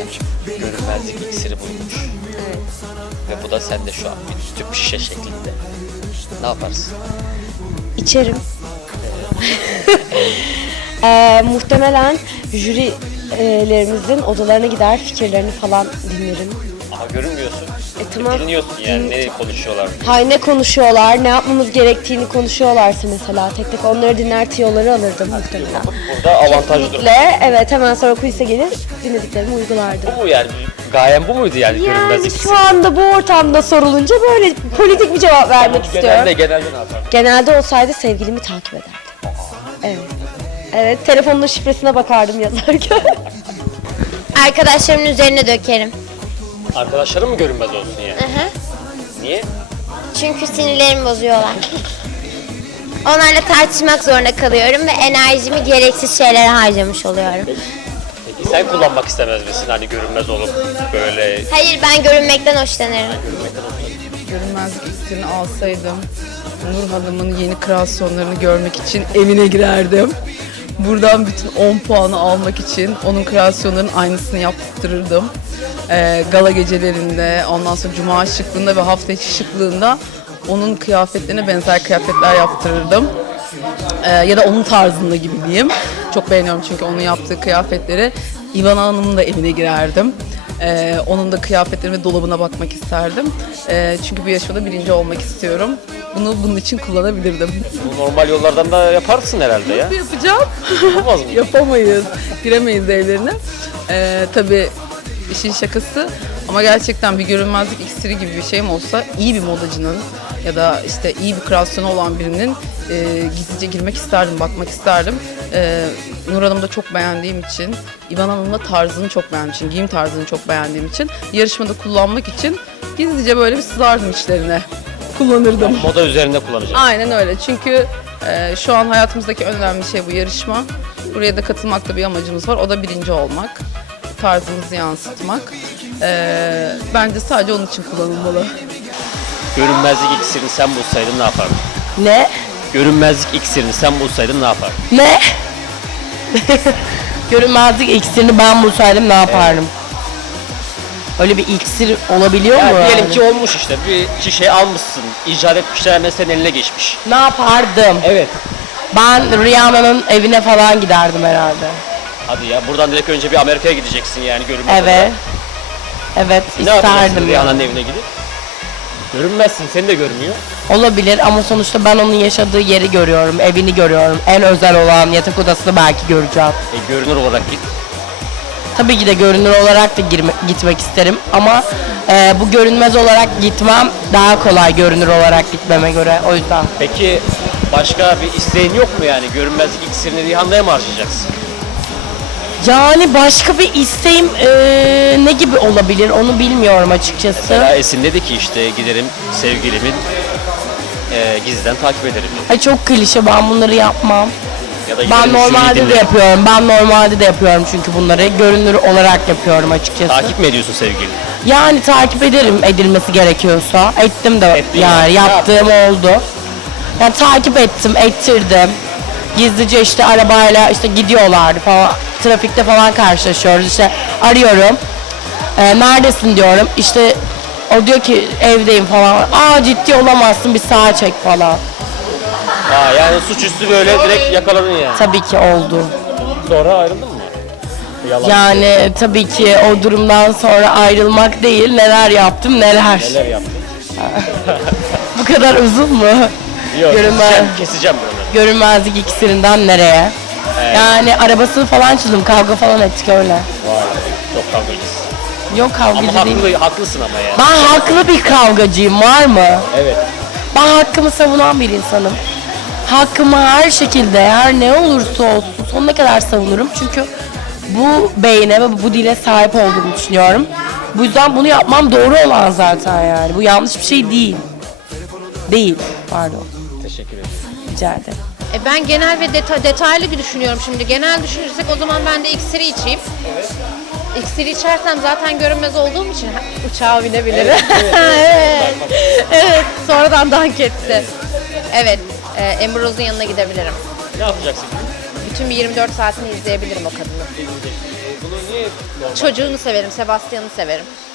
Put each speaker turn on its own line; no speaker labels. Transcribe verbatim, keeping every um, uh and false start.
görünmezlik iksiri bulmuş.
Evet.
Ve bu da sende şu an bir tüp şişe şeklinde. Ne yaparsın?
İçerim. ee, muhtemelen jürilerimizin odalarına gider, fikirlerini falan dinlerim.
Ama görünmüyorsun.
E, tamam.
Dinliyorsun yani ne konuşuyorlar.
Hay ne konuşuyorlar, ne yapmamız gerektiğini konuşuyorlarsa mesela tek tek onları dinler, tiyoları alırdım muhtemelen.
Burada avantajlı durum.
Kesinlikle, evet, hemen sonra kulise gelir, dinlediklerimi uygulardım.
Bu mu yani? Gayen bu muydu yani,
Yani
görünmezlik
şu
iksiri?
anda bu ortamda sorulunca böyle politik bir cevap vermek istiyorum.
Genelde genelde ne yapardın?
Genelde olsaydı sevgilimi takip ederdim. Evet. Evet, telefonun şifresine bakardım yazarken.
Arkadaşlarımın üzerine dökerim.
Arkadaşların mı görünmez olsun yani?
Hı hı.
Niye?
Çünkü sinirlerimi bozuyorlar. Onlarla tartışmak zorunda kalıyorum ve enerjimi gereksiz şeylere harcamış oluyorum.
Peki sen kullanmak istemez misin? Hani görünmez olup böyle...
Hayır, ben görünmekten hoşlanırım.
Görünmezlik iksirini alsaydım Nur Hanım'ın yeni kreasyonlarını görmek için evine girerdim. Buradan bütün on puanı almak için onun kreasyonlarının aynısını yaptırırdım. Ee, gala gecelerinde, ondan sonra cuma şıklığında ve hafta içi şıklığında onun kıyafetlerine benzer kıyafetler yaptırırdım. Ee, ya da onun tarzında gibi diyeyim. Çok beğeniyorum çünkü onun yaptığı kıyafetleri. İvan Hanım'ın da evine girerdim. Ee, onun da kıyafetlerine, dolabına bakmak isterdim. Ee, çünkü bu yarışmada birinci olmak istiyorum. Bunu bunun için kullanabilirdim.
Bu normal yollardan da yaparsın herhalde ya.
Nasıl yapacağım?
Yapamaz mı?
Yapamayız. Giremeyiz evlerine. Ee, tabii işin şakası ama gerçekten bir görünmezlik iksiri gibi bir şeyim olsa iyi bir modacının ya da işte iyi bir kreasyonu olan birinin e, gizlice girmek isterdim, bakmak isterdim. E, Nur Hanım'ı da çok beğendiğim için, İvan Hanım'ın da tarzını çok beğendiğim için, giyim tarzını çok beğendiğim için yarışmada kullanmak için gizlice böyle bir sızardım içlerine. Kullanırdım.
Moda üzerinde kullanacağım.
Aynen öyle. Çünkü e, şu an hayatımızdaki en önemli şey bu yarışma. Buraya da katılmakta bir amacımız var. O da birinci olmak. Tarzımızı yansıtmak. E, bence sadece onun için kullanılmalı.
Görünmezlik iksirini sen bulsaydın ne yapardın?
Ne?
Görünmezlik iksirini sen bulsaydın ne yapardın?
Ne? Görünmezlik iksirini ben bulsaydım ne yapardım? Öyle bir iksir olabiliyor mu?
Yani diyelim
yani?
ki olmuş işte, bir şişe almışsın, icat etmişler, hemen senin eline geçmiş.
Ne yapardım?
Evet.
Ben Rihanna'nın evine falan giderdim herhalde.
Hadi ya, buradan direkt önce bir Amerika'ya gideceksin yani görünmez
Evet.
olarak.
Evet,
Ne yapacaksın
isterdim.
Rihanna'nın
Yani.
evine gidip? Görünmezsin, seni de görmüyor.
Olabilir ama sonuçta ben onun yaşadığı yeri görüyorum, evini görüyorum. En özel olan yatak odasını belki göreceğim.
E, görünür olarak git.
Tabii ki de görünür olarak da girme, gitmek isterim ama e, bu görünmez olarak gitmem daha kolay görünür olarak gitmeme göre, o yüzden.
Peki başka bir isteğin yok mu yani? Görünmezlik iksirini Rihanna'ya mı harcayacaksın?
Yani başka bir isteğim e, ne gibi olabilir onu bilmiyorum açıkçası.
Mesela Esin dedi ki işte giderim sevgilimin e, gizliden takip ederim.
Ay çok klişe, ben bunları yapmam.
Ya da
Ben
giderim
normalde
jüriyi
de
dinlerim.
yapıyorum. Ben normalde de yapıyorum çünkü bunları görünür olarak yapıyorum açıkçası.
Takip mi ediyorsun sevgilini?
Yani takip ederim edilmesi gerekiyorsa. Ettim de
Ettin
yani
yani.
yaptığım oldu. Yani takip ettim, ettirdim. Gizlice işte arabayla işte gidiyorlardı falan. Trafikte falan karşılaşıyoruz. İşte arıyorum. Ee, neredesin diyorum. İşte o diyor ki evdeyim falan. Aa ciddi olamazsın, bir sağa çek falan.
Ha, yani suçüstü böyle direkt yakaladın yani.
Tabii ki oldu.
Sonra ayrıldın mı? Yalan.
Yani tabii ki o durumdan sonra ayrılmak değil, neler yaptım neler.
Neler yaptın?
Bu kadar uzun mu?
Yok,
Görünmez.
keseceğim, keseceğim bunu.
Görünmezlik iksirinden nereye?
Evet.
Yani arabasını falan çizdim, kavga falan ettik öyle.
Vay, çok kavgacısın.
Yok
Ama
kavgacı değil.
haklı, haklısın ama yani.
Ben haklı bir kavgacıyım, var mı?
Evet.
Ben hakkımı savunan bir insanım. Hakkımı her şekilde, her ne olursa olsun sonuna kadar savunurum. Çünkü bu beyne ve bu dile sahip olduğumu düşünüyorum. Bu yüzden bunu yapmam doğru olan zaten yani. Bu yanlış bir şey değil. Değil, pardon.
Teşekkür ederim.
Rica ederim.
E ben genel ve deta- detaylı bir düşünüyorum şimdi. Genel düşünürsek o zaman ben de iksiri içeyim. Evet. İksiri içersem zaten görünmez olduğum için ha, uçağa binebilirim. Evet. Evet. Evet. Sonradan dank etti. Evet. E, Emre Rose'un yanına gidebilirim.
Ne yapacaksın?
Bütün bir yirmi dört saatini izleyebilirim o kadını.
Bunu niye Niye normal?
Çocuğunu severim, Sebastian'ı severim.